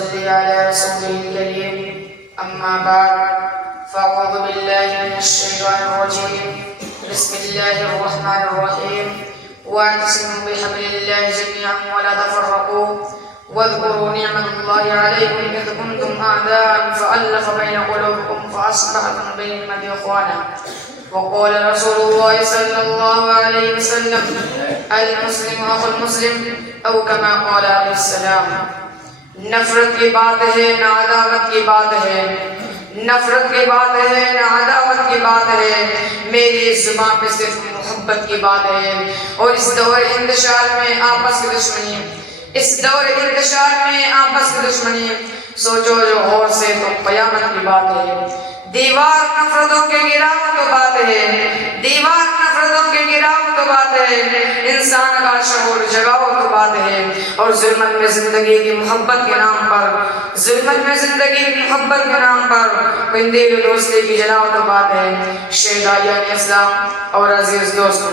وصل على رسوله الكريم. أما بعد فأعوذ بالله من الشيطان الرجيم. بسم الله الرحمن الرحيم. واعتصموا بحبل الله جميعا ولا تفرقوا واذكروا نعمة الله عليكم إذ كنتم أعداء فألف بين قلوبكم فأصبحتم بنعمته إخوانا. وقال رسول الله صلى الله عليه وسلم المسلم أخو المسلم أو كما قال علیہ السلام. نفرت کی بات ہے نہ عداوت کی بات ہے، نفرت کی بات ہے نہ عداوت کی بات ہے، میری زبان پہ صرف محبت کی بات ہے. اور اس دور انتشار میں آپس کی دشمنی، اس دور انتشار میں آپس کی دشمنی سوچو جو غور سے تو قیامت کی بات ہے. دیوار نفرتوں کے گراؤ تو بات ہے، دیوار نفرتوں کے گراؤ تو بات ہے، انسان کا شعور جگاؤ تو بات ہے. اور ظلمت میں زندگی کی محبت کے نام پر، ظلمت میں زندگی کی محبت کے نام پر بندے کی دوستی کی جلاؤ تو بات ہے. شہدائیان اسلام اور عزیز دوستوں،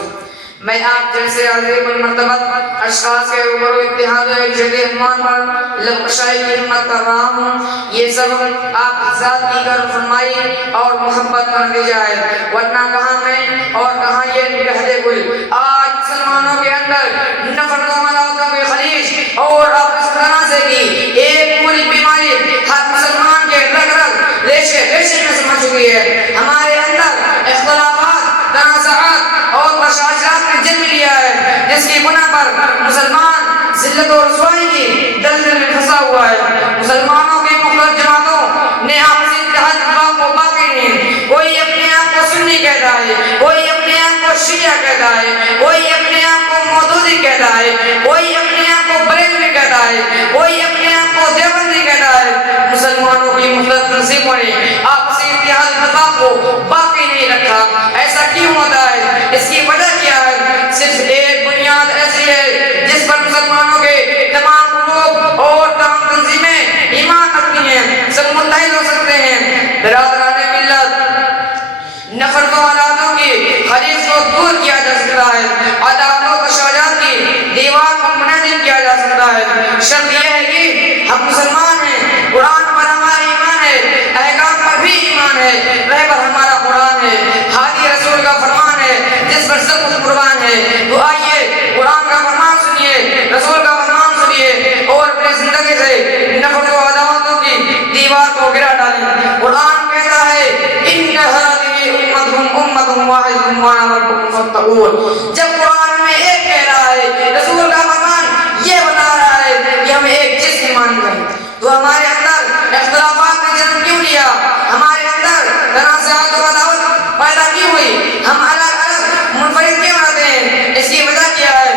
میں آپ جیسے عظیم المرتبت اشخاص کے روبرو اتحاد و یکجہتی عنوان پر لبخشائی کی ہمت کر رہا ہوں. یہ سب آپ ذات کی کرم فرمائی اور محبت کا نتیجہ ہے، ورنہ کہاں میں اور کہاں یہ کہتے گل. آج مسلمانوں کے اندر نفرت و عداوتوں کی خلیج اور آپس تنازع کی ایک پوری بیماری ہر مسلمان کے رگ رگ ریشے ریشے میں سما چکی ہے. ہمارے اندر اختلافات، تنازعات اور تشاشات نے جنم لیا ہے، جس کی بنا پر مسلمان ذلت و رسوائی کی دلدل میں پھنسا ہوا ہے. مسلمانوں کی مختلف جماعتوں نے آپسی اتحاد کو باقی نہیں. کوئی اپنے آپ کو سنی کہتا ہے، کوئی اپنے آپ کو شیعہ کہتا ہے، کوئی اپنے آپ کو مودودی کہتا ہے، کوئی اپنے آپ کو بریلوی کہتا ہے، کوئی اپنے آپ کو دیوبندی کہتا ہے. مسلمانوں کی مختلف تنظیموں نے آپسی اتحاد کو باقی نہیں رکھا. ایسا کیوں ہوتا ہے؟ اس کی وجہ کیا ہے؟ صرف ایک بنیاد ایسی ہے جس پر مسلمانوں کے تمام لوگ اور تمام تنظیمیں ایمان رکھتی ہیں، سب متحد ہو سکتے ہیں. برادران ملت، نفرت و عداوتوں کی خلیج کو دور کیا جا سکتا ہے، عداوت و تشاجات کی دیوار کو منہدم کیا جا سکتا ہے. شرط یہ ہے کہ ہم مسلمان ہیں، قرآن پر ہمارا ایمان ہے، احکام پر بھی ایمان ہے، رہبر ہمارا قرآن ہے، ہادی رسول کا فرمان ہے جس پر سب کچھ قربان ہے. تو آئیے قرآن کا فرمان سنیے، رسول کا فرمان سنیے اور اپنی زندگی سے نفرت و عداوتوں کی دیوار کو گرا ڈالیں. قرآن کہتا ہے ان هذه امتكم امه واحده وانا ربكم فاتقون. جب قرآن میں ایک کہہ رہا ہے، رسول کا فرمان یہ بتا رہا ہے کہ ہم ایک چیز کی مان کریں، تو ہمارے اندر اختلافات نے جنم کیوں لیا؟ ہمارے اندر تنازعات و عداوت پیدا کیوں ہوئی؟ ہم الگ الگ منفرد کیوں رہتے ہیں؟ اس کی وجہ کیا ہے؟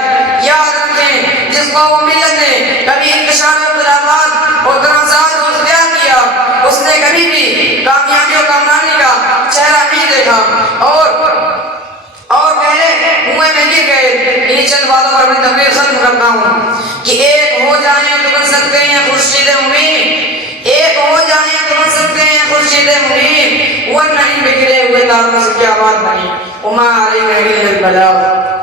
یاد رکھیں، جس قوم و ملت نے کبھی انتشار اختلافات اور تنازعات کو اختیار کیا، اس نے کبھی بھی کامیابی و کامرانی کا چہرہ نہیں دیکھا اور پہلے کنویں میں گر گئے. انہیں چند باتوں پر میں تقریر ختم کرتا ہوں کہ ایک ہو جائیں تو بن سکتے ہیں خورشید مبین، ایک ہو جائیں تو بن سکتے ہیں خورشید مبین، ورنہ ان بکھرے ہوئے تاروں سے کیا بات بنی. وما علینا الا البلاغ.